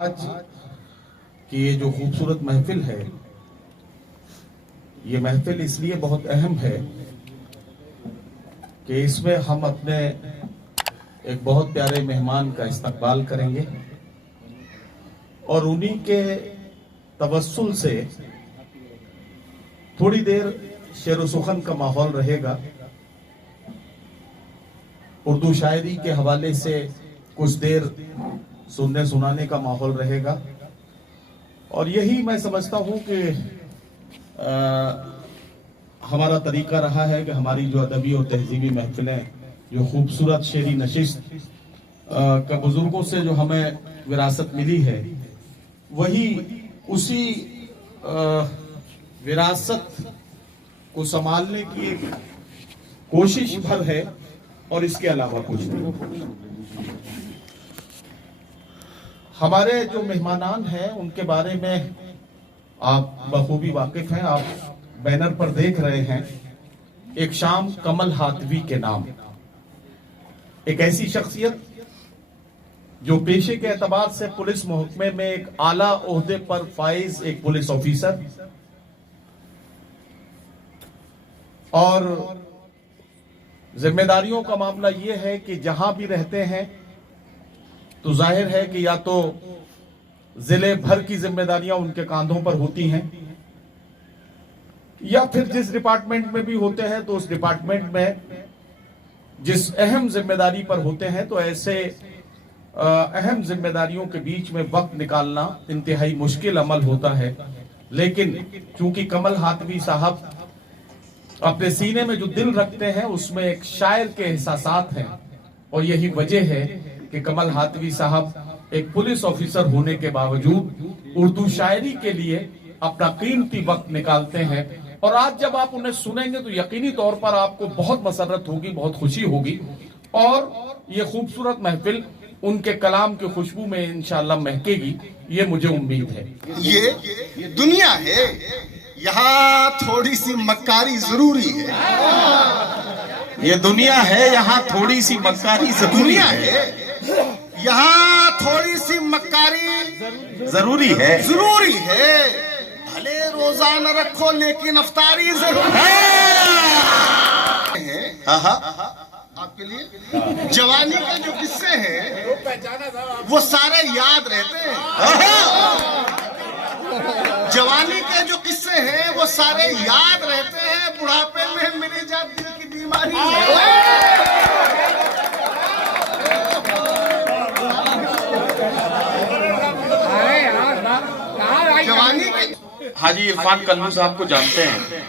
आज की ये जो खूबसूरत महफिल है, ये महफिल इसलिए बहुत अहम है कि इसमें हम अपने एक बहुत प्यारे मेहमान का इस्तकबाल करेंगे और उन्हीं के तवस्सुल से थोड़ी देर शेर सुखन का माहौल रहेगा। उर्दू शायरी के हवाले से कुछ देर सुनने सुनाने का माहौल रहेगा और यही मैं समझता हूं कि हमारा तरीका रहा है कि हमारी जो अदबी और तहजीबी महफिलें, जो खूबसूरत शेरी नशिस्त का बुजुर्गों से जो हमें विरासत मिली है, वही उसी विरासत को संभालने की एक कोशिश भर है और इसके अलावा कुछ नहीं। हमारे जो मेहमानान हैं उनके बारे में आप बखूबी वाकिफ हैं। आप बैनर पर देख रहे हैं, एक शाम कमल हाथवी के नाम, एक ऐसी शख्सियत जो पेशे के एतबार से पुलिस महकमे में एक आला ओहदे पर फाइज एक पुलिस ऑफिसर, और जिम्मेदारियों का मामला यह है कि जहां भी रहते हैं तो जाहिर है कि या तो जिले भर की जिम्मेदारियां उनके कांधों पर होती हैं, या फिर जिस डिपार्टमेंट में भी होते हैं तो उस डिपार्टमेंट में जिस अहम जिम्मेदारी पर होते हैं तो ऐसे अहम जिम्मेदारियों के बीच में वक्त निकालना इंतहाई मुश्किल अमल होता है। लेकिन चूंकि कमल हाथवी साहब अपने सीने में जो दिल रखते हैं उसमें एक शायर के एहसासात हैं, और यही वजह है कि कमल हाथवी साहब एक पुलिस ऑफिसर होने के बावजूद उर्दू शायरी के लिए अपना कीमती वक्त निकालते हैं। और आज जब आप उन्हें सुनेंगे तो यकीनी तौर पर आपको बहुत मसरत होगी, बहुत खुशी होगी, और ये खूबसूरत महफिल उनके कलाम की खुशबू में इंशाअल्लाह महकेगी, ये मुझे उम्मीद है। ये दुनिया है, यहाँ थोड़ी सी मक्कारी जरूरी है। ये दुनिया है, यहाँ थोड़ी सी मक्कारी जरूरी है। यहाँ थोड़ी सी मक्कारी जरूरी है। भले रोजा न रखो लेकिन अफ्तारी जरूर है। आपके लिए जवानी के जो किस्से हैं वो सारे याद रहते हैं। जवानी के जो किस्से हैं वो सारे याद रहते हैं। बुढ़ापे में मिली जात दिल की बीमारी जवानी के। हाजी इरफान कल्लू साहब को जानते हैं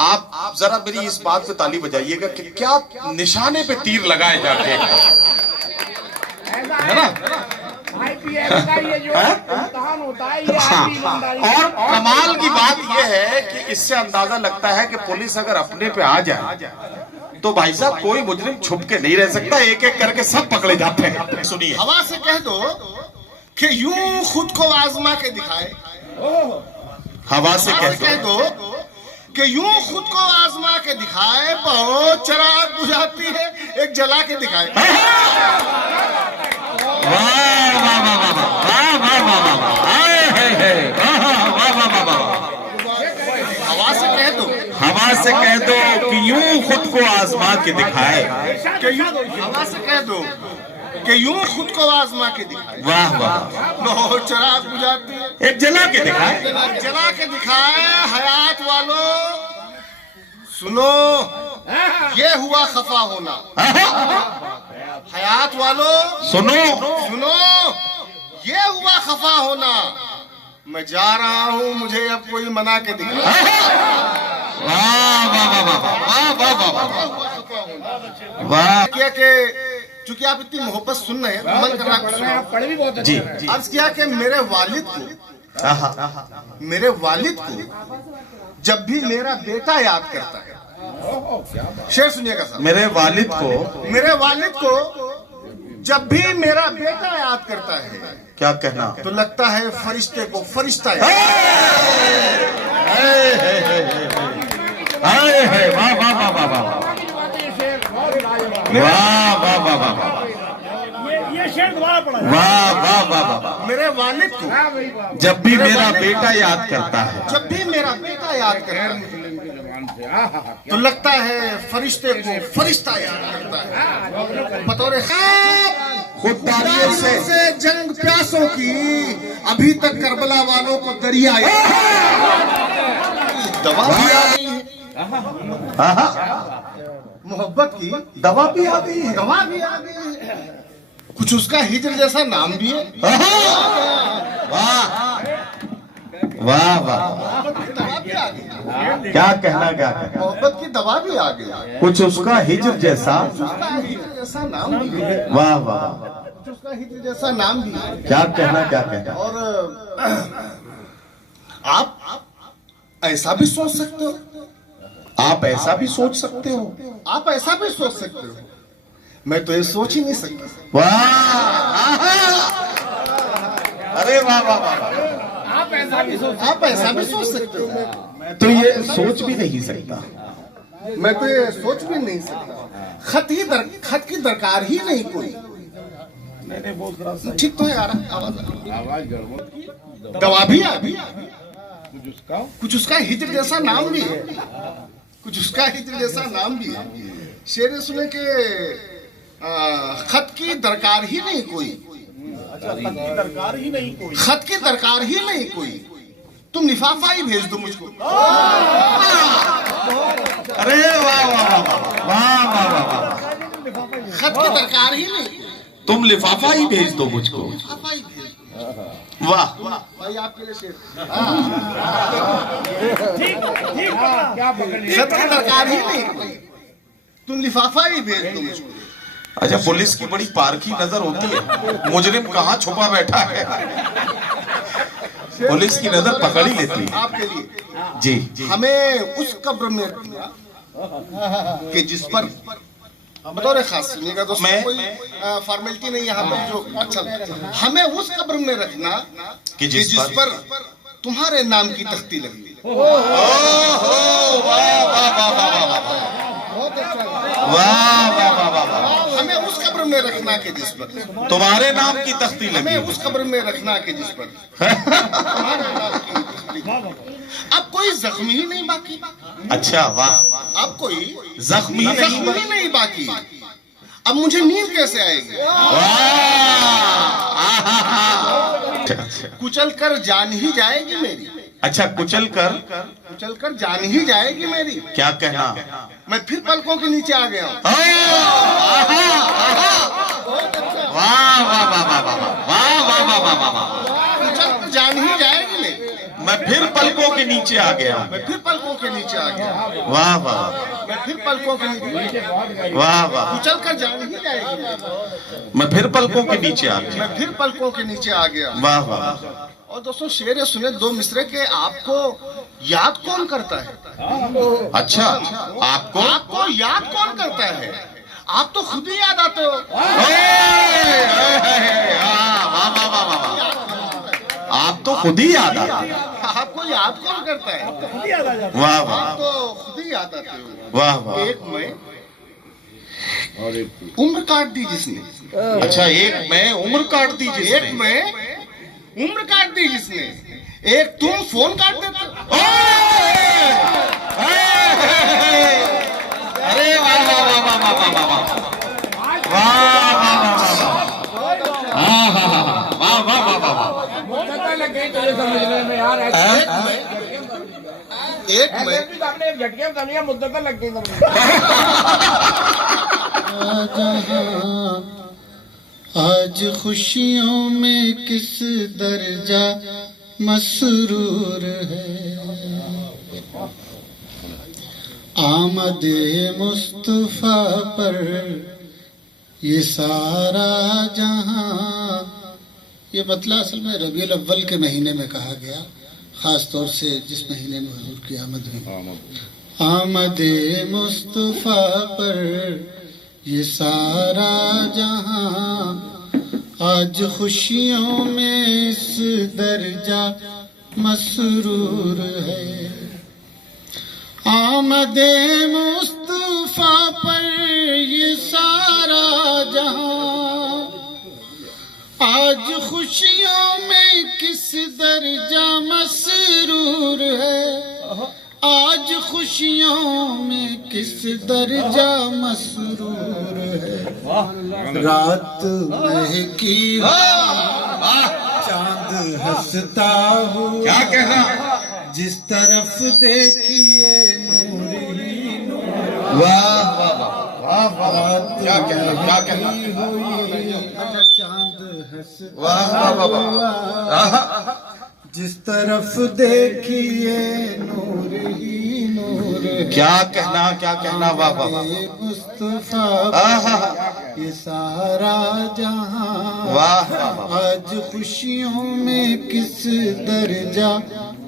आप जरा मेरी इस बात पे ताली बजाइएगा कि क्या निशाने पे तीर लगाए जाते हैं, है ना? ये जो इम्तिहान होता है ये और कमाल की बात यह है कि इससे अंदाजा लगता है कि पुलिस अगर अपने पे आ जाए तो भाई साहब कोई मुजरिम छुप के नहीं रह सकता, एक एक करके सब पकड़े जाते हैं। सुनिए, हवा से कह दो कि यूं खुद को आजमा के दिखाए। हवा से कह दो कि यूं खुद को आजमा के दिखाए। बहुत चिराग बुझाती है, एक जला के दिखाए। हवा से कह दो कि यूं खुद को आजमा के दिखाए। हवा से कह दो कि यूं खुद को आजमा के दिखाए। वाह वाह, बहुत चिराग बुझाती है, एक जला के दिखाए। जला के दिखाए। हयात वालों सुनो, ये हुआ खफा होना। हयात वालों सुनो, ये हुआ खफा होना। मैं जा रहा हूँ, मुझे अब कोई मना के दिखा। वाह, क्या कि चूंकि आप इतनी मोहब्बत सुन रहे हैं तो मन कर रहा पढ़ भी बहुत जी। अर्ज किया कि मेरे वालिद को जब भी मेरा बेटा याद करता है, शेर सुनिएगा साहब, मेरे वालिद को जब भी मेरा बेटा याद करता है, क्या कहना, तो लगता है फरिश्ते को फरिश्ता याद। वाह वाह वाह वाह वाह वाह वाह वाह वाह। शेर दोबारा पढ़ा। वाह वाह वाह वाह। मेरे वालिद को हाँ भाई वाह। जब भी मेरा बेटा याद करता है, जब भी मेरा बेटा याद करता है मुस्लिम की जबान से हाँ हाँ हाँ, तो लगता है फरिश्ते को फरिश्ता याद करता है। बतौर खुददारियों से जंग प्यासों की अभी तक करबला वालों को दरिया दवा भी आ गई है, मोहब्बत की दवा भी आ गई है। दवा भी आ गई है। कुछ उसका हिजर जैसा नाम भी है। वाह वाह वाह, दवा भी आ गई, क्या कहना क्या कहना। मोहब्बत की दवा भी आ गई। कुछ उसका हिजर जैसा, उसका हिजर जैसा नाम भी है। वाह वाह, कुछ उसका हिजर जैसा नाम भी है। क्या कहना क्या कहना। और आप ऐसा भी सोच सकते हो, आप ऐसा भी सोच सकते हो। आप ऐसा भी सोच सकते हो। मैं तो ये सोच ही नहीं सकता। वाह, अरे वाह वाह वाह। आप ऐसा भी सोच। आप ऐसा भी सोच सकते हो। मैं तो ये सोच भी नहीं सकता। मैं तो ये सोच भी नहीं सकता। खत की दरकार ही नहीं कोई। ठीक तो है यार, आवाज गड़बड़। दवा भी आ गई। कुछ उसका कुछ उसका हिजर जैसा नाम भी है। कुछ उसका हिजर जैसा नाम भी है। शेर सुने के खत की दरकार ही नहीं कोई। दरकार ही नहीं कोई। खत की दरकार ही नहीं कोई। तुम लिफाफा ही भेज दो मुझको। अरे वाह वाह वाह वाह वाह वाह। खत की दरकार ही नहीं। तुम लिफाफा ही भेज दो मुझको। लिफाफा ही भेज दो। वाह भाई आपके लिए शेर। क्या पकड़े। खत की दरकार ही नहीं कोई। तुम लिफाफा ही भेज दो मुझको। अच्छा, पुलिस की बड़ी पारखी नजर होती है, मुजरिम कहाँ छुपा बैठा है, पुलिश की नजर पकड़ ही लेती है। आपके लिए जी हमें उस कब्र में रखना कि जिस पर बतौर खास सुनिएगा दोस्तों, मैं- कोई फॉर्मेलिटी नहीं यहाँ पर जो अच्छा, हमें उस कब्र में रखना कि कि जिस पर तुम्हारे नाम की तख्ती लगी। वाह वाह वाह वाह। हमें उस कब्र में रखना कि जिस पर तुम्हारे नाम की तख्ती हमें लगी। उस कब्र में रखना कि जिस पर तुम्हारे नाम की तख्ती लगी। अब कोई जख्मी ही नहीं बाकी। अच्छा वाह, अब कोई जख्मी नहीं जख्मी नहीं बाकी। अब मुझे नींद कैसे आएगी? कुचल कर जान ही जाएगी मेरी। अच्छा, कुचल कर जान ही जाएगी मेरी। क्या कहना। मैं फिर पलकों के नीचे आ गया हूँ। वाह वाह वाह वाह वाह वाह वाह वाह वाह वाह वाह। कुचल कर जान ही जाएगी मेरी। मैं फिर पलकों के नीचे आ गया हूँ। मैं फिर पलकों के नीचे आ गया। वाह वाह मैं फिर पलकों के नीचे वाह वाह। कुचल कर जान ही जाएगी मेरी। मैं फिर पलकों के नीचे आ गया। मैं फिर पलकों के नीचे आ गया। वाह वाह। और दोस्तों शेर ये सुने दो मिसरे के, आपको याद कौन करता है? अच्छा, आपको याद कौन करता है? आप तो खुद ही याद आते हो। आप तो खुद ही याद आते हैं। आपको याद कौन करता है? वाह वाह आप तो खुद ही याद आते हो। वाह वाह। एक में उम्र काट दी जिसने। अच्छा, एक मैं उम्र काट दी एक जिसने। में उम्र काट दी जिसने। एक तुम फोन काट देते हो। अरे वाह वाह वाह वाह वाह वाह वाह वाह वाह वाह वाह। मुद्दा लगे तो ये समझने में यार एक में आपने झटके में समझिए, मुद्दा तो लग गई समझ। आज खुशियों में किस दर्जा मसरूर है, आमदे मुस्तफा पर ये सारा जहां। ये मतलब असल में रबीउल अव्वल के महीने में कहा गया, खास तौर से जिस महीने में हुजूर की आमद हुई। आमदे मुस्तफा पर ये सारा जहां आज खुशियों में इस दर्जा मसरूर है। आमदे मुस्तफा पर ये सारा जहां खुशियों में किस दर्जा मसरूर है, आज खुशियों में किस दर्जा मसरूर है। रात महकी हो, चांद हंसता हुआ, क्या कहना? जिस तरफ देखिए नूर ही नूर। वाह वाह वाह वाह वाह, क्या कहना, क्या कहना? चांद हंसता वाह वाह वाह हुआ, वाह, जिस तरफ देखिए नूर ही नूर है। क्या कहना, क्या कहना, वाह वाह वाह, ये मुस्तफा आहा, ये सारा जहां, वाह वाह वाह, आज खुशियों में किस दर्जा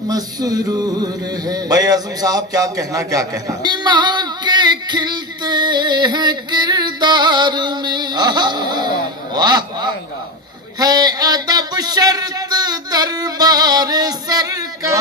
मसरूर है। भाई आजम साहब क्या कहना, क्या कहना? माँ के खिलते हैं किरदार में, वाह, है अदब शर्त दरबार सरकार,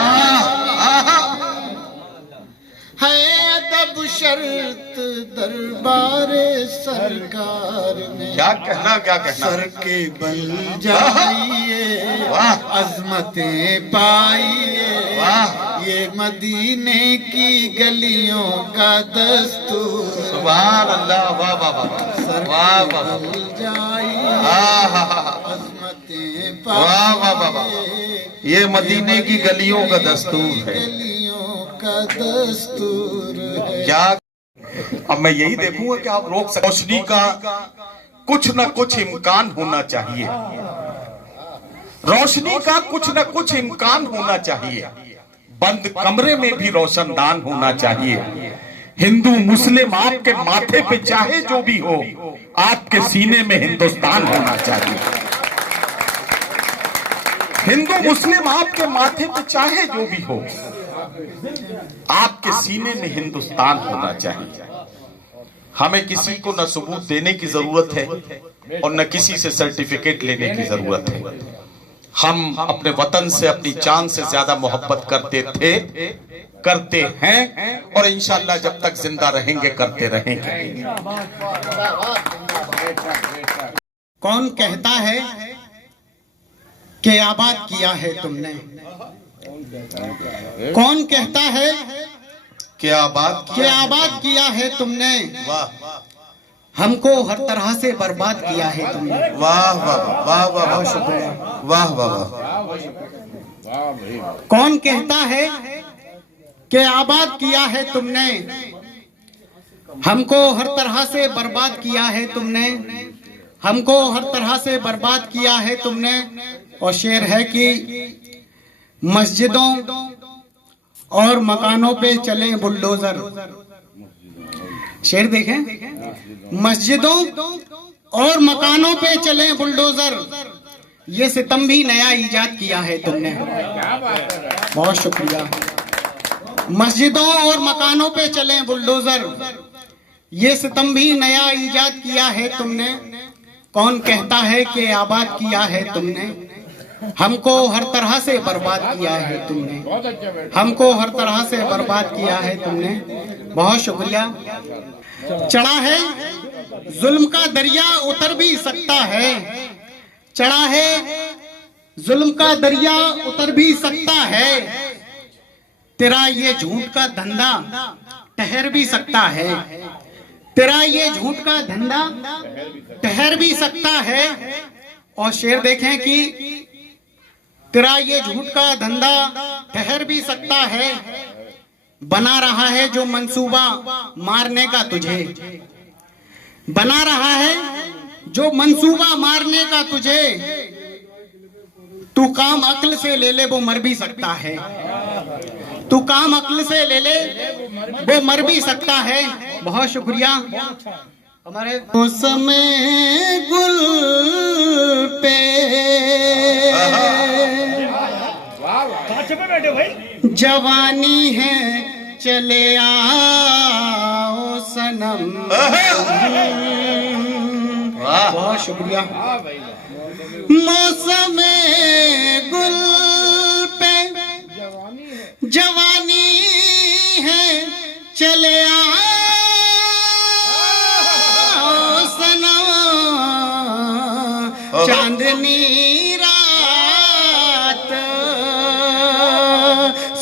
है अदब शर्त दरबार सरकार में। क्या कहना, क्या कहना? सर के बल जाइए, वाह, अजमतें पाइए, वाह, ये मदीने की गलियों का दस्तूर। सुभान अल्लाह, वाह वाह वाह, सर वाह के वाह, बल जाइए, आहा, अजमतें वाह वाह वाह वाह, पाइए, ये मदीने की गलियों का दस्तूर है। गलियों का दस्तूर है। क्या अब मैं यही देखूंगा कि आप रोक सकते? रोशनी का कुछ न कुछ इम्कान होना चाहिए, रोशनी का कुछ न कुछ इम्कान होना चाहिए, बंद कमरे में भी रोशनदान होना चाहिए। हिंदू मुस्लिम आपके माथे पे चाहे जो भी हो, आपके सीने में हिंदुस्तान होना चाहिए। हिंदू मुस्लिम आपके माथे पे चाहे जो भी हो, आपके सीने में हिंदुस्तान होना चाहिए। हमें किसी को न सबूत देने की जरूरत है और न किसी से सर्टिफिकेट लेने की जरूरत है। हम अपने वतन से, अपनी जान से ज्यादा मोहब्बत करते थे, करते हैं और इंशाअल्लाह जब तक जिंदा रहेंगे करते रहेंगे। कौन कहता है कि आबाद किया है तुमने? कौन कहता है क्या बात कि आबाद किया है तुमने? वाह हमको हर तरह से बर्बाद किया है तुमने। वाह वाह वाह वाह वाह, शुक्रिया, वाह वाह वाह। कौन कहता है कि आबाद किया है तुमने? हमको हर तरह से बर्बाद किया है तुमने, हमको हर तरह से बर्बाद किया है तुमने। और शेर है कि मस्जिदों और मकानों पे चले बुलडोजर। शेर देखें, मस्जिदों और मकानों पे चले बुलडोजर, ये सितम भी नया इजाद किया है तुमने। बहुत शुक्रिया। मस्जिदों और मकानों पे चले बुलडोजर, ये सितम भी नया इजाद किया है तुमने। कौन कहता है कि आबाद किया है तुमने? हमको हर तरह से बर्बाद किया है तुमने, हमको हर तरह से बर्बाद किया है तुमने। बहुत शुक्रिया। चढ़ा है जुल्म का दरिया, उतर भी सकता है। चढ़ा है जुल्म का दरिया, उतर भी सकता है। तेरा ये झूठ का धंधा ठहर भी सकता है। तेरा ये झूठ का धंधा ठहर भी सकता है। और शेर देखें कि तेरा ये झूठ का धंधा ठहर भी सकता है। बना रहा है जो मंसूबा मारने का तुझे, बना रहा है जो मंसूबा मारने का तुझे। तू काम अक्ल से ले ले, वो मर भी सकता है। तू काम अक्ल से ले ले, वो मर भी सकता है। बहुत शुक्रिया। हमारे मौसम गुल पे जवानी है, चले आओ सनम। बहुत शुक्रिया। मौसम गुल पे जवानी है, चले आओ सनम। चांदनी रात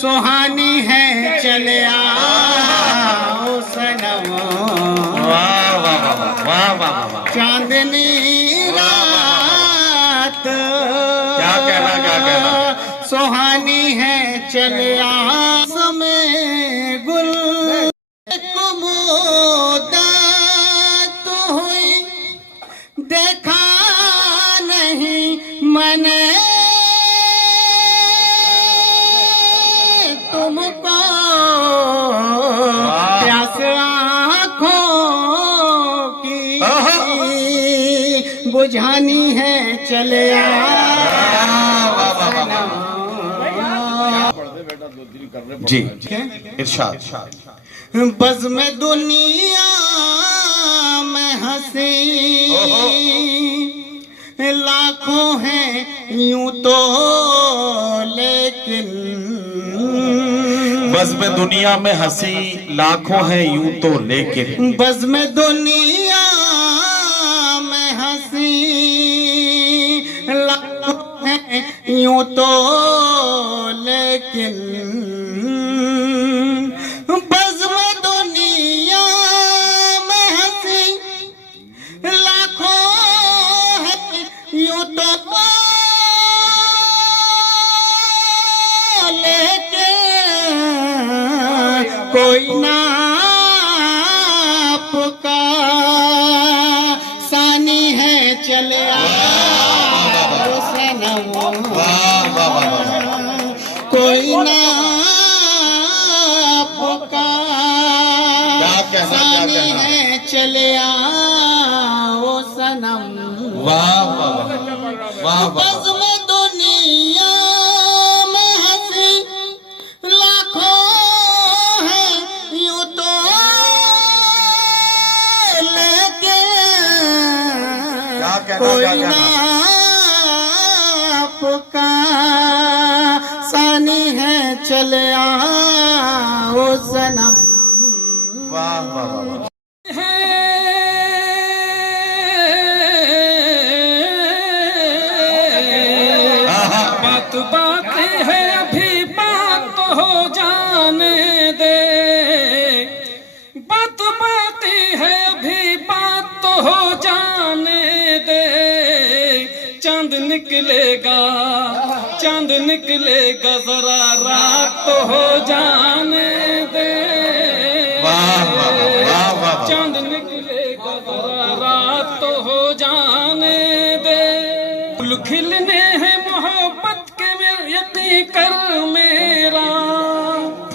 सुहानी है चले आओ सनम। वाह वाह वाह वाह वाह वाह। चांदनी रात क्या कहना सुहानी है चले आओ समय गुल कुमुदात हुई देखा नहीं मैंने तुमको प्यास आँखों की बुझानी है चले जी इरशाद। बस में दुनिया में हंसी लाखों हैं यूं तो लेकिन बस में दुनिया में हंसी लाखों हैं यूं तो लेकिन बस में दुनिया में हंसी लाखों हैं यूं तो लेकिन बस में दुनिया में हंसी लाखों है यूं तो कोई ना आपका सानी है चले आओ सनम। कोई ना आपका सानी है चले आओ सनम। वाह वाह वाह वाह। बस में दुनिया में हंसी लाखों है यूं तो लेके कोई ना आपका सानी है चले आओ सनम। वाह वाह वाह। बात बात है अभी बात हो जाने दे। बात बात है अभी बात हो जाने दे। चांद निकलेगा जरा रात तो हो जाने दे। चांद निकलेगा जरा रात तो हो जाने दे। फूल खिलने हैं मोहब्बत के यकीन कर मेरा।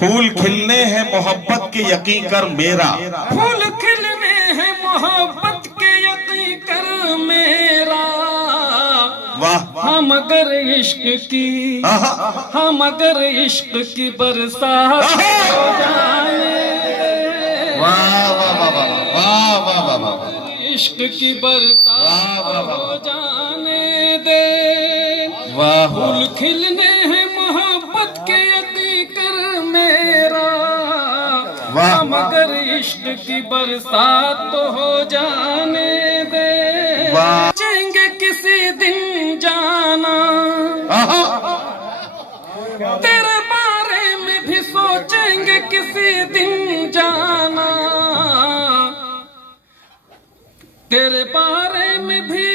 फूल खिलने हैं मोहब्बत के यकीन कर मेरा। फूल खिलने हैं मोहब्बत के यकीन कर मेरा। वाह हम अगर इश्क की बरसात हो जाने दे। वाह वाह वाह वाह वाह वाह वाह। इश्क की बरसात हो जाने दे। वाह फूल खिलने हैं मोहब्बत के यकीन कर मेरा। हम अगर इश्क की बरसात तो हो जाने दे। सोचेंगे किसी दिन जाना तेरे बारे में भी सोचेंगे किसी दिन जाना। तेरे बारे में भी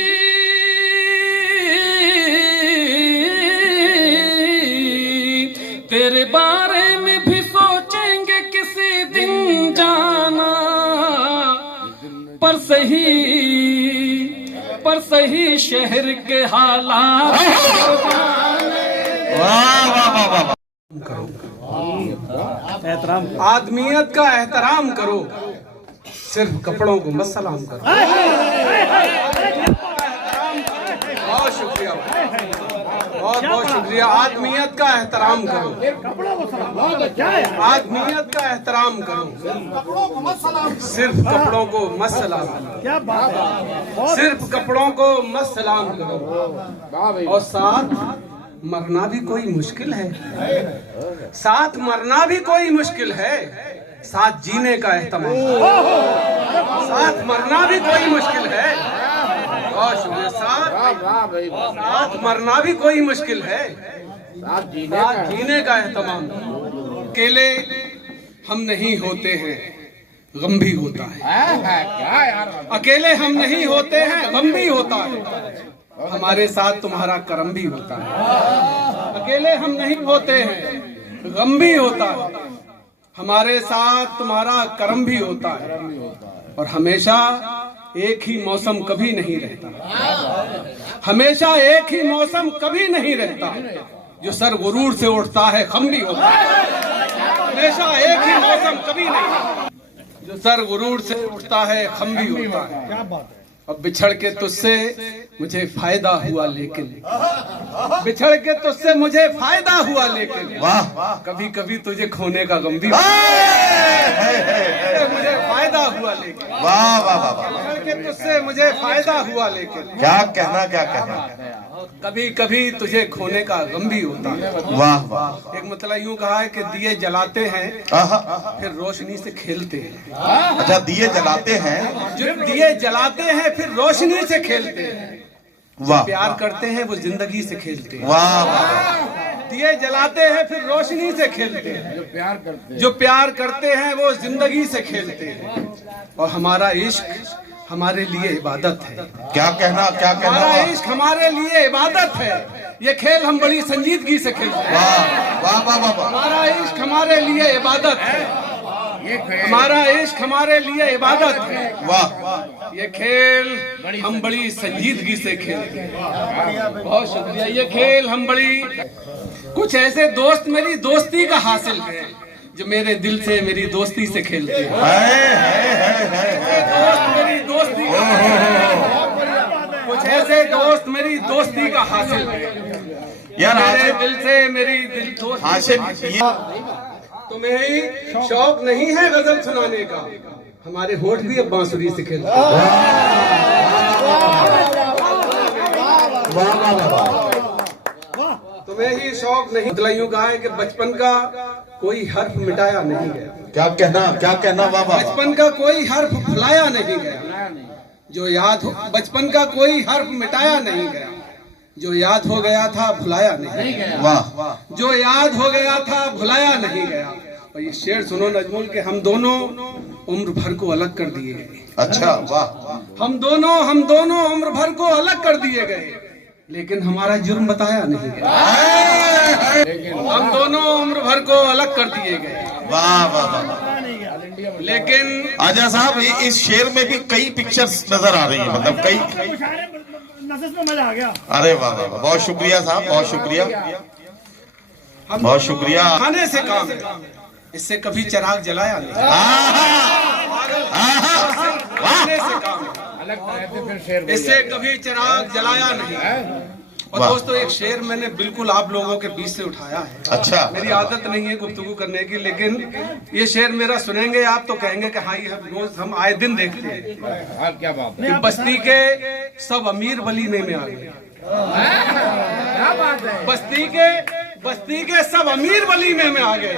तेरे बारे में भी सोचेंगे किसी दिन जाना। पर सही शहर के हालात आदमियत का एहतराम करो, सिर्फ कपड़ों को मत सलाम करो। बहुत शुक्रिया, बहुत बहुत शुक्रिया। आदमियत का एहतराम करो, आदमियत का एहतराम करो, सिर्फ कपड़ों को मत सलाम करो। सिर्फ कपड़ों को मत सलाम करो। और साथ मरना भी कोई मुश्किल है, साथ मरना भी कोई मुश्किल है। साथ जीने का एहतमाम, साथ मरना भी कोई मुश्किल है, बहुत शुक्रिया साथ। वाह वाह भाई वाह। साथ मरना भी कोई मुश्किल है, साथ जीने साथ का जीने का एहतमाम। अकेले हम नहीं होते हैं, गम भी होता है। क्या यार, अकेले हम नहीं होते हैं, गम भी होता है। हमारे साथ तुम्हारा करम भी होता है। अकेले हम नहीं होते हैं, गम भी होता है। हमारे साथ तुम्हारा करम भी होता है। और हमेशा एक ही मौसम कभी नहीं रहता। हमेशा एक ही मौसम कभी नहीं रहता। जो सर गुरूर से उठता है, गम भी होता है। हमेशा एक ही मौसम कभी नहीं, जो सर गुरूर से उठता है, गम भी होता है। अब बिछड़ के तुझसे मुझे फायदा हुआ, लेकिन बिछड़ के तुझसे मुझे फायदा हुआ, लेकिन वाह कभी कभी तुझे खोने का गम भी मुझे फायदा हुआ, लेकिन वाह वाह वाह वाह। बिछड़ के तुझसे मुझे फायदा हुआ, लेकिन क्या कहना, क्या कहना। कभी कभी तुझे खोने का गम भी होता है। वाह वाह। एक मतलब यूं कहा है कि दिए जलाते हैं, आहा, फिर रोशनी से खेलते हैं। अच्छा, दिए जलाते हैं। जो दिए जलाते हैं, फिर रोशनी से खेलते हैं। वाह प्यार करते हैं, वो जिंदगी से खेलते हैं। वाह वाह। दिए जलाते हैं, फिर रोशनी से खेलते हैं। जो प्यार करते हैं, जो प्यार करते हैं, वो जिंदगी से खेलते हैं। और हमारा इश्क हमारे लिए इबादत है। क्या कहना, क्या कहना। हमारा इश्क हमारे लिए इबादत है। ये खेल हम बड़ी संजीदगी से खेलते हैं। वाह वाह वाह वाह वाह। हमारा इश्क हमारे लिए इबादत है। ये खेल हमारा इश्क हमारे लिए इबादत है। वाह। ये खेल हम बड़ी संजीदगी से खेलते हैं। बहुत शुक्रिया। ये खेल हम बड़ी, कुछ ऐसे दोस्त मेरी दोस्ती का हासिल है, जो मेरे दिल से मेरी दोस्ती से खेलते हैं। ऐसे दोस्त मेरी दोस्ती का कुछ ऐसे दोस्त मेरी दोस्ती का हासिल है, यार मेरे दिल से मेरी दिल दोस्ती। हाशिम, ये तुम्हें ही शौक नहीं है गजल सुनाने का, हमारे होठ भी अब बांसुरी से खेलते हैं। तुम्हें ही शौक नहीं, मतलब यूं कहा है कि बचपन का कोई हर्फ मिटाया नहीं गया। क्या कहना, क्या कहना। वाह वाह। बचपन का कोई हर्फ भुलाया नहीं गया। जो याद हो, बचपन का कोई हर्फ मिटाया नहीं गया। जो याद हो गया था, भुलाया नहीं गया। वाह। जो याद हो गया था, भुलाया नहीं गया। और ये शेर सुनो नजमुल के, हम दोनों उम्र भर को अलग कर दिए गए। अच्छा, वाह। हम दोनों उम्र भर को अलग कर दिए गए, लेकिन हमारा जुर्म बताया नहीं गया। हम दोनों उम्र भर को अलग कर दिए गए, वाह वाह वाह। लेकिन आजा साहब, इस शेर में भी कई पिक्चर्स नजर आ रही है, मतलब कई। मजा आ गया। अरे वाह वाह, बहुत शुक्रिया साहब, बहुत शुक्रिया, बहुत शुक्रिया। खाने से काम है, इससे कभी चिराग जलाया नहीं। खाने से काम है, अलग तरह से फिर शेर इससे कभी चिराग जलाया नहीं। और वाह। दोस्तों, एक शेर मैंने बिल्कुल आप लोगों के बीच से उठाया है। अच्छा। मेरी आदत नहीं है गुफ्तगू करने की, लेकिन ये शेर मेरा सुनेंगे आप तो कहेंगे कि हाँ, ये रोज हम आए दिन देखते हैं हाँ, क्या बात है, कि बस्ती के सब अमीर वलीमे में आ गए। क्या बात है। बस्ती के सब अमीर वलीमे में आ गए,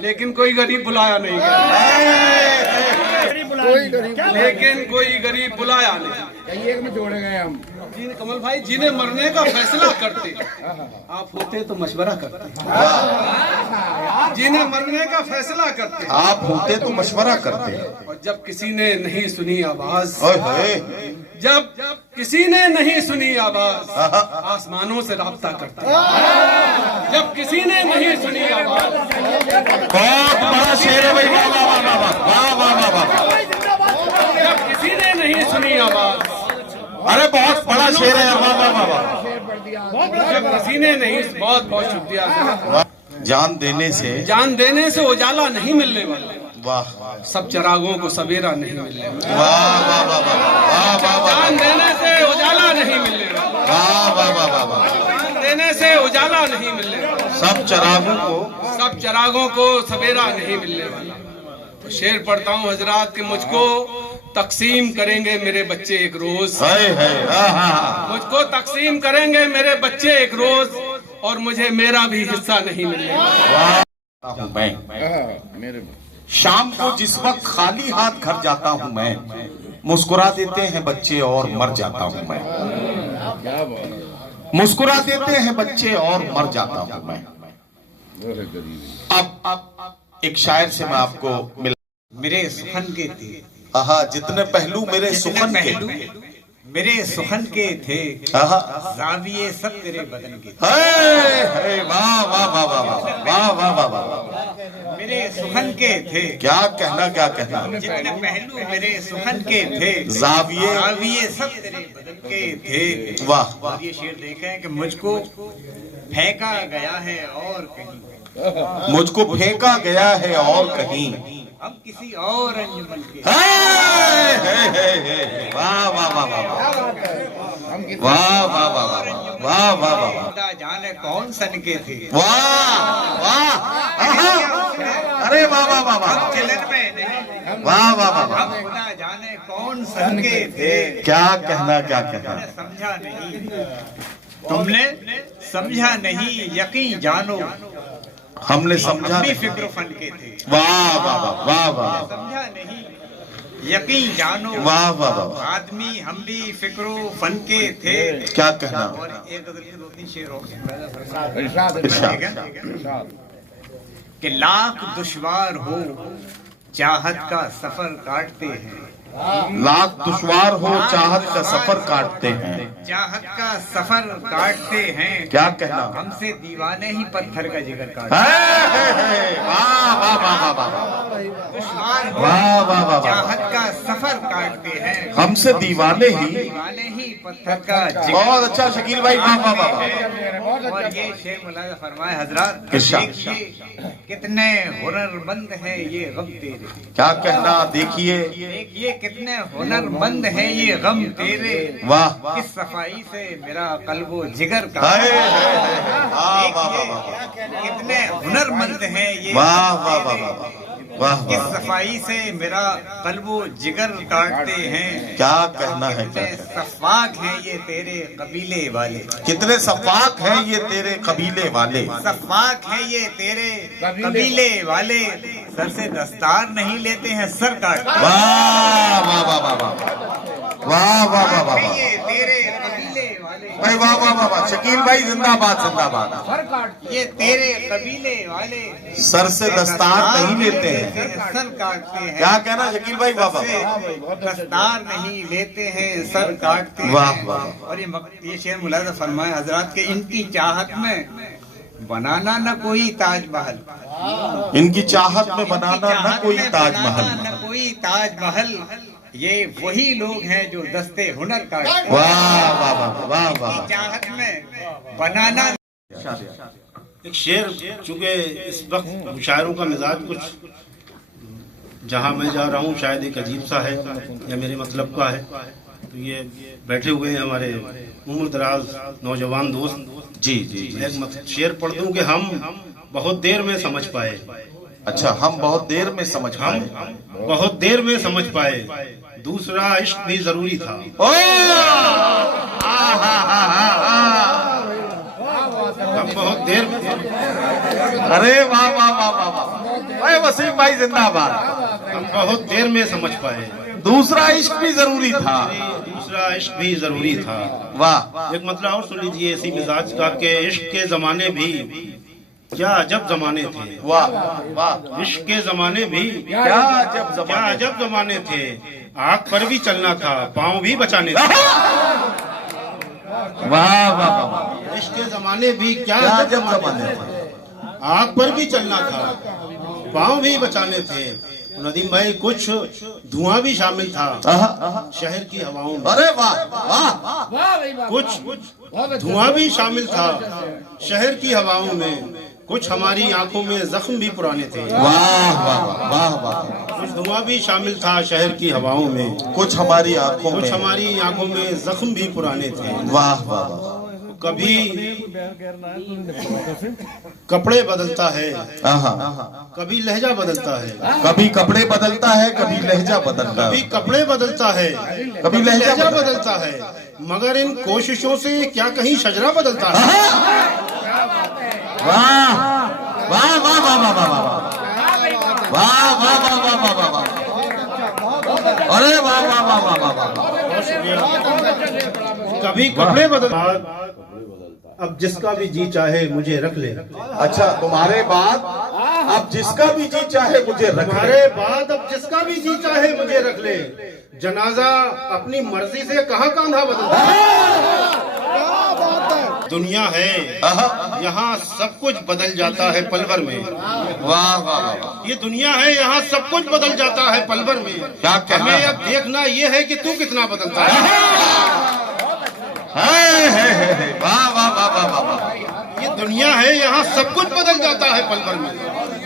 लेकिन कोई गरीब बुलाया नहीं गया। कोई गरीब लेकिन कोई गरीब बुलाया नहीं। एक में जोड़े गए हम। कमल भाई, जिन्हें मरने का फैसला करते आप होते तो मशवरा करते। जिन्हें मरने का फैसला करते आप होते तो मशवरा करते। और जब किसी ने नहीं सुनी आवाज, ओए होए। जब किसी ने नहीं सुनी आवाज, आसमानों से राब्ता करते। जब किसी ने नहीं सुनी आवाज। बहुत बड़ा शेर है भाई, वाह वाह वाह वाह वाह वाह वाह। जब किसी ने नहीं सुनी आवाज, अरे बहुत बड़ा शेर है, वाह वाह वाह वाह। जब किसी ने नहीं, बहुत बहुत शुक्रिया। जान देने से, जान देने से उजाला नहीं मिलने वाला, वाह सब चरागों को सवेरा नहीं मिलने वाला। वाह वाह वाह वाह वाह वाह। जान देने से उजाला नहीं मिलने वाला, वाह वाह वाह वाह वाह। जान देने से उजाला नहीं मिलने वाला, सब चरागों को सवेरा नहीं मिलने वाला। तो शेर पढ़ता हूँ हजरात के, मुझको तकसीम करेंगे मेरे बच्चे एक रोज। है हाँ। मुझको तकसीम करेंगे मेरे बच्चे एक रोज, और मुझे मेरा भी हिस्सा नहीं मिलने वाला। मैं मेरे शाम को जिस वक्त खाली हाथ घर जाता हूँ मैं, मुस्कुरा देते हैं बच्चे और मर जाता हूं मैं। मुस्कुरा देते हैं बच्चे और मर जाता हूं मैं। अब एक शायर से मैं आपको मिला। मेरे सुखन के थे, आहा, जितने पहलू मेरे सुखन के, मेरे सुखन के थे, आहा, जाविये सब तेरे बदन के थे। हे, वाह वाह वाह वाह वाह वाह वाह वाह, मेरे सुखन के थे, क्या कहना क्या कहना। जितने पहलू मेरे सुखन के थे, जाविये सब तेरे बदन के थे। वाह। और ये शेर देखें कि मुझको फेंका गया है और कहीं, मुझको फेंका गया है और कहीं, अब किसी और अंजुमन के। वाह वाह वाह वाह वाह वाह वाह वाह वाह वाह वाह, खुदा जाने कौन सन के थे। वाह वाह, अरे वाह वाह वाह वाह, चलन में नहीं, वाह वाह वाह वाह, खुदा जाने कौन सन के थे। क्या कहना क्या कहना। समझा नहीं, तुमने समझा नहीं, यकीन जानो हमने समझा हम भी नहीं। फिक्र फन के थे। वाह वाह वाह वाह वाह, समझा नहीं, यकीन जानो वाह वाह वाह, आदमी हम भी फिक्रो फन के थे। क्या कहना। और एक गजल के 2-3 शेर और इरशाद। कि लाख दुश्वार हो चाहत का सफर काटते हैं, लाख दुश्वार हो चाहत का सफर काटते हैं, चाहत का सफर काटते हैं। क्या कहना। हमसे दीवाने ही पत्थर का जिगर वाह काटते। वाह वाह वाह वाह, दुश्वार हो वाह वाह वाह, चाहत का सफर काटते हैं, हमसे दीवाने ही। दीवाने ही पत्थर का जिगर। बहुत अच्छा शकील भाई, वाह वाह वाह। और ये शेर मुलाजा फरमाए हजरात, इरशाद। देखिए कितने हुनरमंद है ये गम तेरे। क्या कहना। देखिए देखिए कितने हुनरमंद है ये गम तेरे। वाह। किस सफाई से मेरा कल्बो जिगर का। हाय, हाय, हाय, वाह वाह वाह वाह, कितने हुनरमंद है ये वाह वाह वाह वाह वाह किस वाह, सफाई से मेरा कल्बो जिगर काटते हैं। क्या कहना है क्या कितने कहना। सफाक है ये तेरे कबीले वाले। कितने सफाक हैं ये तेरे कबीले वाले। सफाक है ये तेरे कबीले वाले, सर से दस्तार नहीं लेते हैं सर काट। वाह वाह वाह वाह वाह वाह वाह वाह वाह, ये तेरे कबीले वाले, भाई वाह वाह वाह वाह, शकील भाई जिंदाबाद जिंदाबाद। ये तेरे कबीले वाले सर से दस्तार नहीं लेते हैं। सर काटते हैं। क्या कहना शकील भाई। वाह वाह दस्तार नहीं लेते हैं सर काटते हैं। वाह, वाह। और ये शेर मुलाजा फरमाए हजरात के, इनकी चाहत में बनाना न कोई ताजमहल, इनकी चाहत में बनाना न कोई ताजमहल। न कोई ताजमहल, ये वही लोग हैं जो दस्ते हुनर काटते हैं। वाह वाह वाह वाह वाह, चाहत में बनाना। एक शेर, चूंकि इस वक्त मुशायरों का मिजाज कुछ जहां मैं जा रहा हूं शायद एक अजीब सा है या मेरे मतलब का है, तो ये बैठे हुए हैं हमारे उम्र दराज नौजवान दोस्त। जी जी जी। एक शेर पढ़ दूं कि हम बहुत देर में समझ पाए। अच्छा, हम बहुत देर में समझ पाए। हम बहुत देर में समझ पाए, दूसरा इश्क भी जरूरी था। ओ हम बहुत देर, अरे वाह वाह वाह वाह वाह, भाई वसीम भाई जिंदाबाद। हम बहुत देर में समझ पाए, दूसरा इश्क भी जरूरी था। दूसरा इश्क भी जरूरी था। वाह। एक मतलब और सुन लीजिए इसी मिजाज का कि इश्क के जमाने भी क्या अजब जमाने थे। वाह वाह, इश्क के जमाने भी क्या अजब जमाने थे। आग पर भी चलना था, पाँव भी बचाने थे। वाह वाह वाह, इश्क के जमाने भी क्या अजब जमाने थे। आग पर भी चलना था, पाँव भी बचाने थे। नदीम भाई कुछ धुआं भी शामिल था शहर की हवाओं में। अरे वाह वाह, कुछ धुआं भी शामिल था शहर की हवाओं में। कुछ हमारी आंखों में जख्म भी पुराने थे। वाह वाह वाह वाह, कुछ धुआं भी शामिल था शहर की हवाओं में। कुछ हमारी आंखों में, कुछ हमारी आंखों में जख्म भी पुराने थे। वाह वाह। कभी कपड़े बदलता है, कभी लहजा बदलता है। कभी कपड़े बदलता है, कभी लहजा बदलता है। कभी कपड़े बदलता है, कभी लहजा बदलता है। मगर इन कोशिशों से क्या कहीं शजरा बदलता है। वाह वाह वाह वाह वाह वाह वाह वाह वाह वाह वाह वाह वाह, अरे वाह वाह वाह वाह वाह वाह। कभी कपड़े बदल, अब जिसका भी जी चाहे मुझे रख ले। अच्छा, तुम्हारे बाद अब जिसका भी जी चाहे मुझे रख ले। तुम्हारे बाद अब जिसका भी जी चाहे मुझे रख ले। जनाजा अपनी मर्जी से कहाँ कांधा बदलता है। दुनिया है यहाँ सब कुछ बदल जाता है पलवर में। वाह वाह वाह। ये दुनिया है यहाँ सब कुछ बदल जाता है पलवर में। क्या कहना हमें है? अब देखना ये है कि तू कितना बदलता है। वाह वाह वाह वाह वाह वाह। ये दुनिया है यहाँ सब कुछ बदल जाता है पलवर में।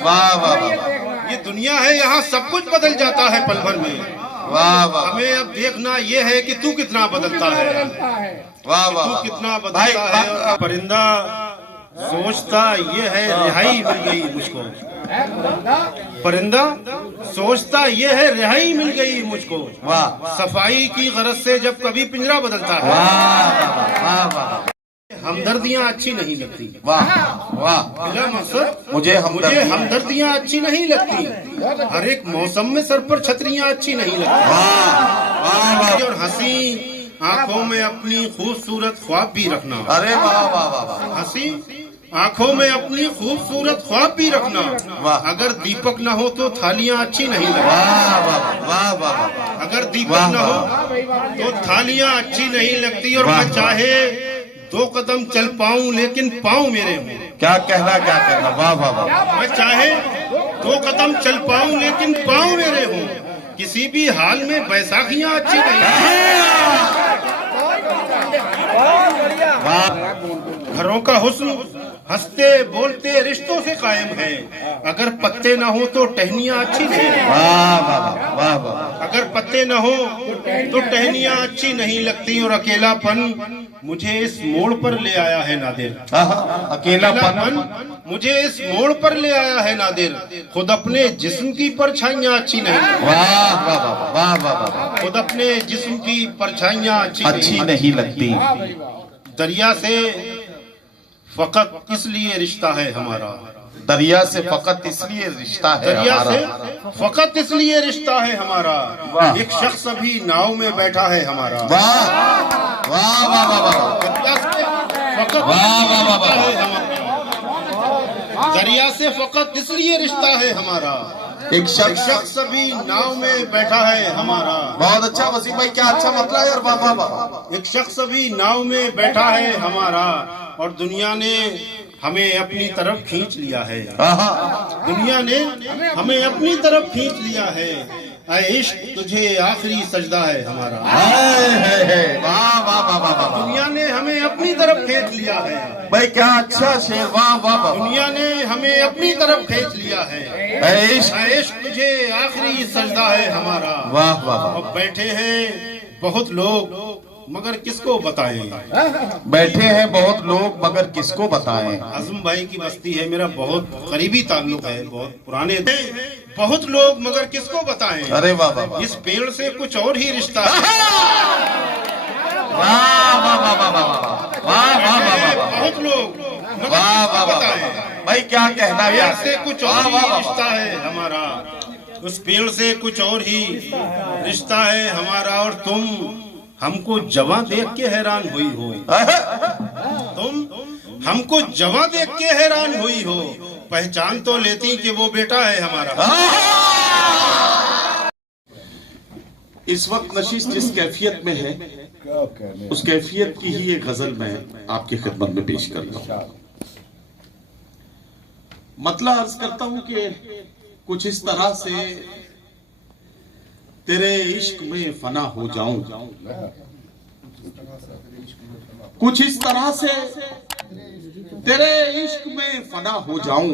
वाह वाह वाह। ये दुनिया है यहाँ सब कुछ बदल जाता है पलवर में। वाह वाह। हमें अब देखना ये है कि तू कितना बदलता है। वाह वाह। तू कितना बदलता है। परिंदा सोचता ये है रिहाई मिल गई मुझको। परिंदा सोचता ये है रिहाई मिल गई मुझको। वाह। सफाई की गरज से जब कभी पिंजरा बदलता है। वाह वाह। हमदर्दियाँ अच्छी नहीं लगती। वाह वाह। मेरा मकसद मुझे हमदर्दियाँ अच्छी नहीं लगती। हर एक मौसम में सर पर छतरियाँ अच्छी नहीं लगती। और हंसी आंखों में अपनी खूबसूरत ख्वाब भी रखना। अरे वाह वाह वाह। हंसी आंखों में अपनी खूबसूरत ख्वाब भी रखना। अगर दीपक न हो तो थालियां अच्छी नहीं लगती। वाह वाह वाह। अगर दीपक न हो तो थालियां अच्छी नहीं लगती। और मैं चाहे 2 कदम चल पाऊं लेकिन पाँव मेरे हों। क्या कहना। वाह वाह वाह। मैं चाहे 2 कदम चल पाऊं लेकिन पाँव मेरे हों। किसी भी हाल में बैसाखियां अच्छी नहीं। घरों का हुस्न हंसते बोलते रिश्तों से कायम है। अगर पत्ते न हो तो टहनियाँ अच्छी नहीं। वाह वाह वाह वाह। अगर पत्ते न हो तो टहनियाँ अच्छी नहीं लगती। और अकेलापन मुझे इस मोड़ पर ले आया है नादिर। अकेलापन मुझे इस मोड़ पर ले आया है नादिर। खुद अपने जिस्म की परछाइयाँ अच्छी नहीं। वाह वाह वाह वाह। खुद अपने जिस्म की परछाइयाँ अच्छी नहीं लगती। दरिया से फकत इसलिए रिश्ता है हमारा। दरिया से फकत इसलिए रिश्ता है दरिया हमारा। से फकत इसलिए रिश्ता है हमारा। एक शख्स अभी नाव में बैठा है हमारा। वाह वाह वाह वाह। दरिया से फकत वाह वाह वाह। है हमारा। दरिया से फकत इसलिए रिश्ता है हमारा। एक शख्स अभी नाव में बैठा है हमारा। बहुत अच्छा वसीम भाई, क्या अच्छा मतलब है। और वाह वाह वाह। एक शख्स अभी नाव में बैठा है हमारा। और दुनिया ने हमें अपनी तरफ खींच लिया है। दुनिया ने हमें अपनी तरफ खींच लिया है। ऐ इश्क तुझे आखिरी सजदा है हमारा। वाह वाह वाह वाह। दुनिया ने हमें अपनी तरफ खींच लिया है। भाई क्या अच्छा शेर। वाह वाह वाह। दुनिया ने हमें अपनी तरफ खींच लिया है। ऐ इश्क तुझे आखिरी सजदा है हमारा। वाह वाह। अब बैठे हैं बहुत लोग मगर किसको बताएं। बैठे हैं बहुत लोग मगर किसको बताएं। आजम भाई की बस्ती है, मेरा बहुत करीबी ताल्लुक है, बहुत पुराने थे। बहुत लोग मगर किसको बताएं। अरे वाह वाह। इस पेड़ से कुछ और ही रिश्ता है। वाह वाह वाह वाह वाह वाह। बहुत लोग वाह वाह वाह। भाई क्या कहना है। पेड़ से कुछ और ही रिश्ता है हमारा। उस पेड़ से कुछ और ही रिश्ता है हमारा। और तुम हमको जवां देख के हैरान हुई हो। तुम हमको जवां देख के हैरान हुई हो। पहचान तो लेती कि वो बेटा है हमारा। इस वक्त नशीस जिस कैफियत में है उस कैफियत की ही एक गजल मैं आपकी खिदमत में पेश करता हूँ। मतलब अर्ज करता हूँ कि कुछ इस तरह से तेरे इश्क में फना हो जाऊं। कुछ इस तरह से तेरे इश्क में फना हो जाऊं।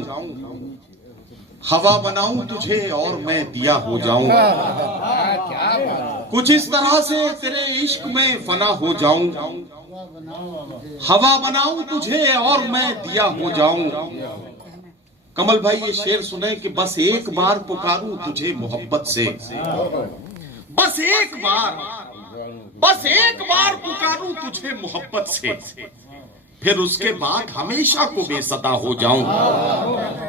हवा बनाऊं तुझे और मैं दिया हो जाऊं। कुछ इस तरह से तेरे इश्क में फना हो जाऊं। हवा बनाऊं तुझे और मैं दिया हो जाऊं। कमल भाई ये शेर सुने कि बस एक बार पुकारूं तुझे मोहब्बत से। बस एक बार पुकारूं तुझे मोहब्बत से। फिर उसके बाद हमेशा को बेसदा हो जाऊं।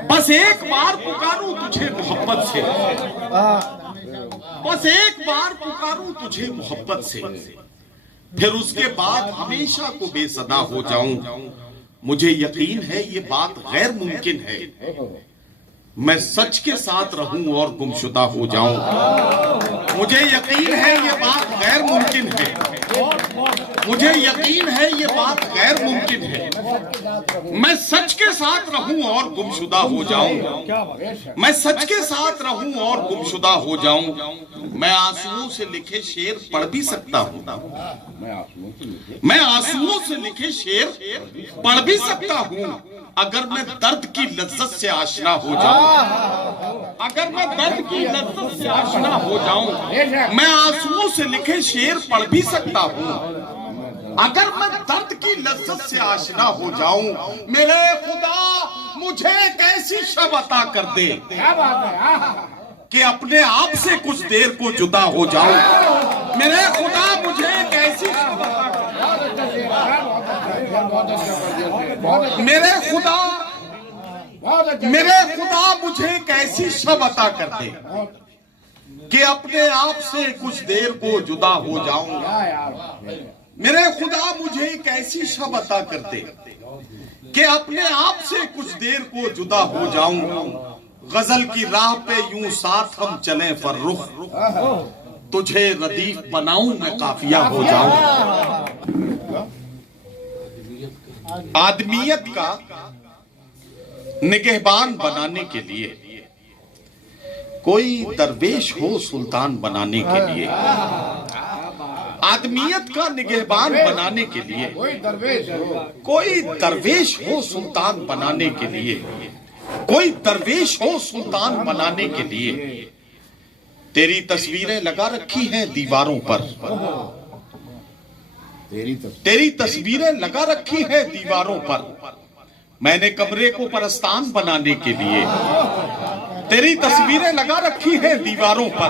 बस एक बार पुकारूं तुझे मोहब्बत से। बस एक बार पुकारूं तुझे मोहब्बत से, फिर उसके बाद हमेशा को बेसदा हो जाऊं। मुझे यकीन है ये बात गैर मुमकिन है, मैं सच के साथ रहूं और गुमशुदा हो जाऊं। मुझे यकीन है ये बात गैर मुमकिन है, मुझे यकीन है ये बात गैर मुमकिन है। मैं सच के साथ रहूं और गुमशुदा हो जाऊं, मैं सच के साथ रहूं और गुमशुदा हो जाऊं। मैं आंसुओं से लिखे शेर पढ़ भी सकता हूं, मैं आंसुओं से लिखे शेर पढ़ भी सकता हूं। अगर मैं दर्द की लज्जत से आशना हो जाऊं, अगर मैं दर्द की लज्जत से आशना हो जाऊं, मैं आंसुओं से लिखे शेर पढ़ भी सकता हूं। अगर मैं दर्द की लज्जत से आशना हो जाऊं, मेरे खुदा मुझे एक ऐसी शब अता कर दे कि अपने आप से कुछ देर को जुदा हो जाऊं। मेरे खुदा मुझे एक ऐसी शब अता कर दे, मेरे खुदा मुझे एक ऐसी शब अता कर दे कि अपने आप से कुछ देर को जुदा हो जाऊं। मेरे खुदा मुझे एक ऐसी शब अता कर दे कि अपने आप से कुछ देर को जुदा हो जाऊं। गजल की राह पे यूं साथ हम चलें फर्रुख, तुझे रदीफ बनाऊं मैं काफिया हो जाऊं। आदमियत का निगहबान बनाने के लिए कोई दरवेश हो सुल्तान बनाने के लिए, आदमियत का निगहबान बनाने के लिए कोई दरवेश हो सुल्तान बनाने के लिए, कोई दरवेश हो सुल्तान बनाने के लिए। तेरी तस्वीरें लगा रखी हैं दीवारों पर, तेरी तस्वीरें लगा रखी हैं दीवारों पर। मैंने कमरे को परस्तान बनाने के लिए तेरी तस्वीरें लगा रखी हैं दीवारों पर।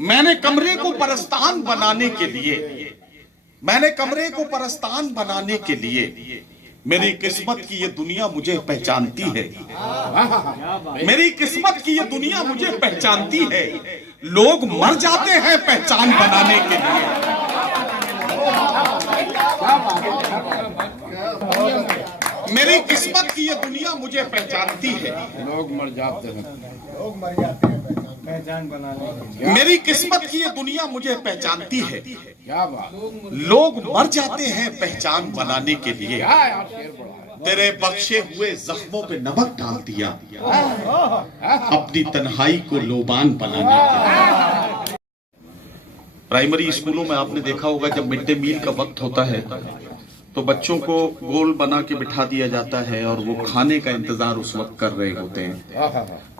मैंने कमरे को परस्तान बनाने के लिए, मैंने कमरे को परस्तान बनाने के लिए। मेरी किस्मत की ये दुनिया मुझे पहचानती है, मेरी किस्मत की ये दुनिया मुझे पहचानती है। लोग मर जाते हैं पहचान बनाने के लिए। मेरी किस्मत की ये दुनिया मुझे पहचानती है, लोग मर जाते हैं पहचान बनाने। मेरी किस्मत की ये दुनिया मुझे पहचानती है। क्या बात, लोग मर जाते हैं पहचान बनाने के लिए। तेरे बख्शे हुए जख्मों पे नमक डाल दिया अपनी तन्हाई को लोबान बनाने के लिए। प्राइमरी स्कूलों में आपने देखा होगा जब मिड डे मील का वक्त होता है तो बच्चों को गोल बना के बिठा दिया जाता है और वो खाने का इंतजार उस वक्त कर रहे होते हैं।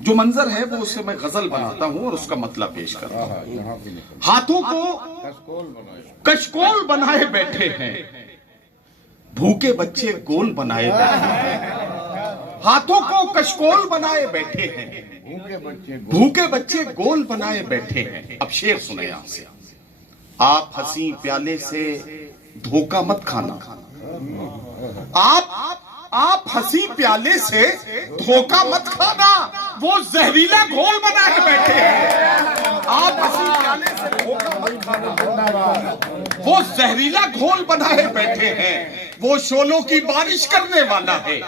जो मंजर है वो उससे मैं गजल बनाता हूँ और उसका मतलब पेश करता हूँ। हाथों को कशकोल बनाए बैठे हैं, भूखे बच्चे गोल बनाए बैठे हैं। हाथों को कशकोल बनाए बैठे हैं, भूखे बच्चे गोल बनाए बैठे हैं। अब शेर सुने यहां से। आप हंसी प्याले से धोखा मत खाना, आप हंसी प्याले से धोखा मत खाना, वो जहरीला घोल बनाए बैठे हैं। आप हंसी प्याले से धोखा मत खाना, वो जहरीला घोल बनाए बैठे हैं। वो शोलों की बारिश करने वाला है,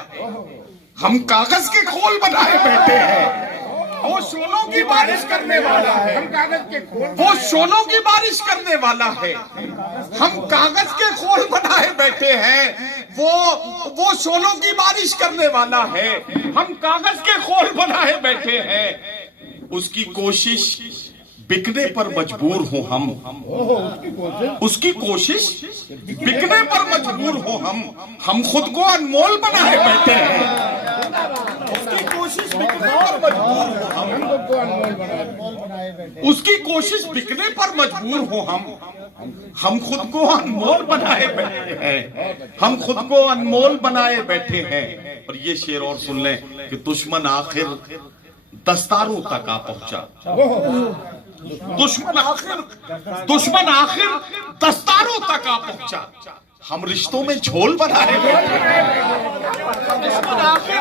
हम कागज के खोल बनाए बैठे हैं। वो शोलों की बारिश करने वाला है, हम कागज के खोल, वो शोलों की बारिश करने वाला है, हम कागज के खोल बनाए बैठे हैं। वो शोलों की बारिश करने वाला है, हम कागज के खोल बनाए बैठे हैं। उसकी कोशिश बिकने पर मजबूर हो हम, उसकी कोशिश बिकने पर मजबूर हो हम खुद को अनमोल बनाए बैठे हैं। उसकी कोशिश बिकने पर मजबूर हो हम, उसकी कोशिश बिकने पर मजबूर हो हम खुद को अनमोल बनाए बैठे हैं, हम खुद को अनमोल बनाए बैठे हैं। और ये शेर और सुन लें कि दुश्मन आखिर दस्तारों तक आ पहुंचा, दुश्मन आखिर दस्तारों तक आ पहुंचा। हम रिश्तों में झोल बनाए बैठे हैं, दुश्मन आखिर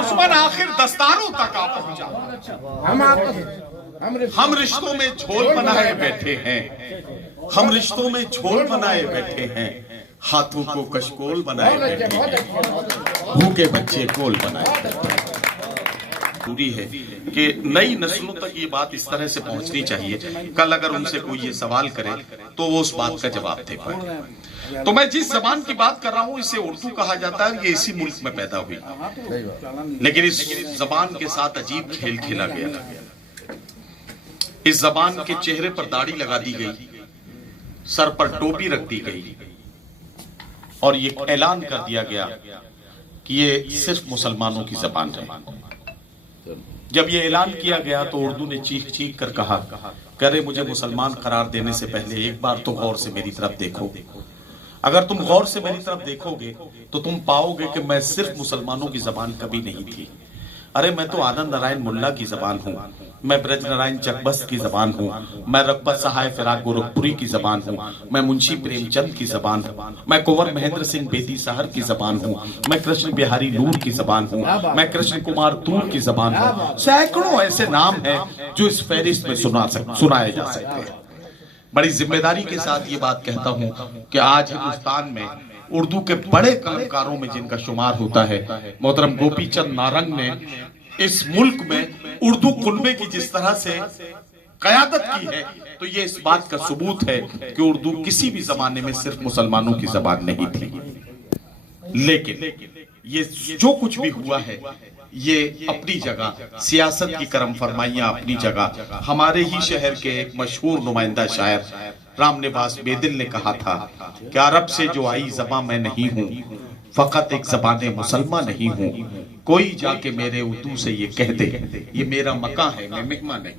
दुश्मन आखिर दस्तारों तक आ पहुंचा। हम रिश्तों में झोल बनाए बैठे हैं, हम रिश्तों में झोल बनाए बैठे हैं, हाथों को कशकोल बनाए बैठे हैं, भूखे बच्चे कोल बनाए बैठे हैं। जरूरी है कि नई नस्लों तक ये बात इस तरह से पहुंचनी चाहिए, कल अगर उनसे कोई ये सवाल करे तो वो उस बात का जवाब दे पाए। तो मैं जिस जबान की बात कर रहा हूं इसे उर्दू कहा जाता है, ये इसी मुल्क में पैदा हुई, लेकिन इस जबान के साथ अजीब खेल खेला गया। इस जबान के चेहरे पर दाढ़ी लगा दी गई, सर पर टोपी रख दी गई और ये ऐलान कर दिया गया कि ये सिर्फ मुसलमानों की जबान है। जब ये ऐलान किया गया तो उर्दू ने चीख चीख कर कहा, करे मुझे मुसलमान करार देने से पहले एक बार तो गौर से मेरी तरफ देखो। अगर तुम गौर से मेरी तरफ देखोगे तो तुम पाओगे कि मैं सिर्फ मुसलमानों की जबान कभी नहीं थी। अरे मैं तो आनंद नारायण मुल्ला की जबान हूँ, मैं ब्रज नारायण चकबस्त की जबान हूँ, मैं रब्बत सहाय फिराक गोरखपुरी की जबान हूँ, मैं मुंशी प्रेमचंद की जबान हूँ, मैं कुंवर महेंद्र सिंह बेदी सहर की जबान हूँ, मैं कृष्ण बिहारी नूर की जबान हूँ, मैं कृष्ण कुमार तूर की जबान हूँ। सैकड़ों ऐसे नाम हैं जो इस फहरिस्त में सुनाए जा सकते हैं। बड़ी जिम्मेदारी के साथ ये बात कहता हूँ कि आज हिंदुस्तान में उर्दू के बड़े कलाकारों में जिनका शुमार होता है, मोहतरम गोपीचंद नारंग ने इस मुल्क में उर्दू कुल्बे की जिस तरह से कयादत की है, तो ये इस बात का सबूत है कि उर्दू किसी भी जमाने में सिर्फ मुसलमानों की जबान नहीं थी। लेकिन ये जो कुछ भी हुआ है ये अपनी जगह, सियासत की करम फरमाइयां अपनी जगह। हमारे ही शहर के एक मशहूर नुमाइंदा शायर रामनिवास बेदिल ने कहा था कि अरब से जो आई ज़बां मैं नहीं हूँ, फकत एक ज़बाने मुसलमान नहीं हूँ। कोई जाके मेरे उर्दू से ये कह दे, ये मेरा मकान है, मैं मेहमान नहीं।